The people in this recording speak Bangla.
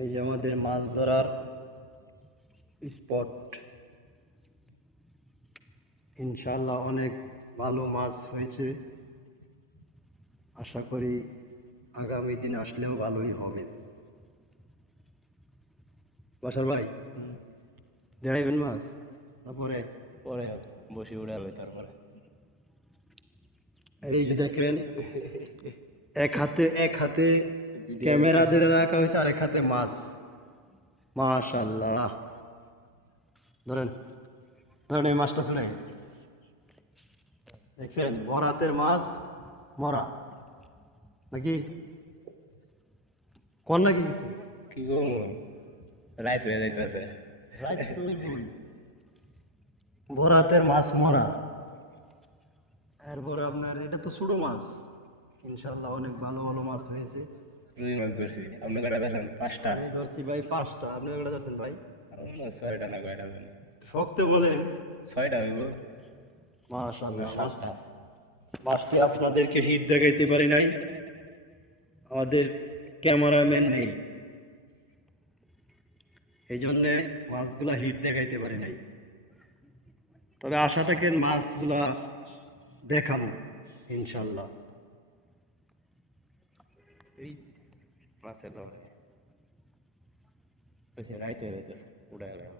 এই যে আমাদের মাছ ধরার স্পট, ইনশাল্লাহ অনেক ভালো মাছ হয়েছে। আশা করি আগামী দিন আসলেও ভালোই হবে। বাসার ভাই দেখাইবেন মাছ? তারপরে পরে বসে উড়ালো তারপরে। এই যে দেখেন, এক হাতে ক্যামেরা ধরে রাখা হয়েছে, আর এক হাতে মাছ। মাশাআল্লাহ, ধরেন ধরেন এই মাছটা শুনে দেখছেন, বরাতের মাছ মরা নাকি কোন নাকি কিছু কি করবো, রাত হয়ে যাইতেছে। বরাতের মাছ মরা। এরপরে আপনার এটা তো ছোট মাছ, ইনশাল্লাহ অনেক ভালো ভালো মাছ হয়েছে। রুই মাছ ধরছি, আপনি কটা দেখেন? 5টা। আমি ধরছি ভাই 5টা, আপনি কটা ধরছেন ভাই? 6টা না কয়টা? শক্ত বলেন। 6টা হইব। মাশাআল্লাহ, মাছটি আপনাদেরকে হিট দেখাইতে পারি নাই, আমাদের ক্যামেরাম্যান নেই, এই জন্যে মাছগুলা হিট দেখাইতে পারি নাই। তবে আশা থাকেন মাছগুলা দেখাবো ইনশাল্লাহ। এই মাছের রাইত হয়ে যাইতেছে, উড়ে গেল।